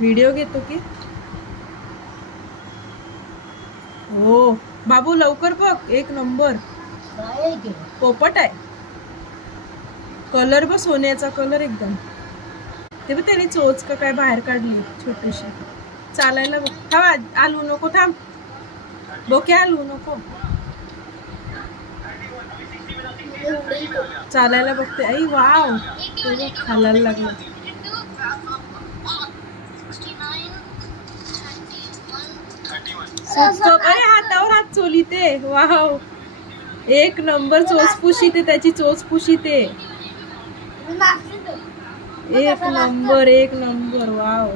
video घेतो की हो बाबू लवकर बघ एक नंबर पोपट आहे कलर बघ सोन्याचा कलर एकदम ते बघ त्याने चोच का काय बाहेर काढली छोटीशी चालायला बघ थांब आलू नको थांब डोके आलू नको चालायला बघते आई वाव हालायला लागलं अरे हातावर हात चोली ते वाव एक नंबर चोच पुशी ते त्याची चोच पुशी ते एक नंबर वाव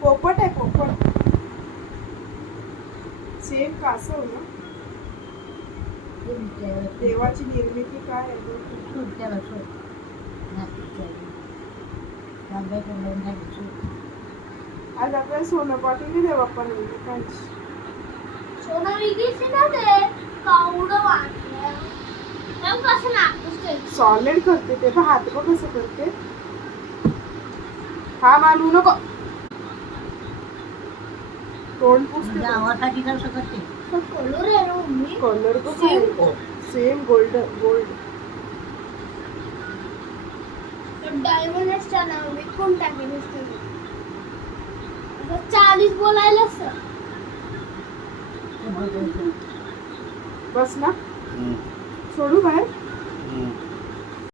पोपट आहे पोपट सेम कासव ना देवाची निर्मिती काय आज आपल्याला सोनं पाठवली दे बाप्पा सॉलिड करते ते हात बघ कसं करते हा मालू नको तोंड पुसते गावासाठी जाऊ शकते कलर सेम गोल्ड डायमंड असताना विकून टाकेल 40 बोलायला सर बस ना सोडू बाहेर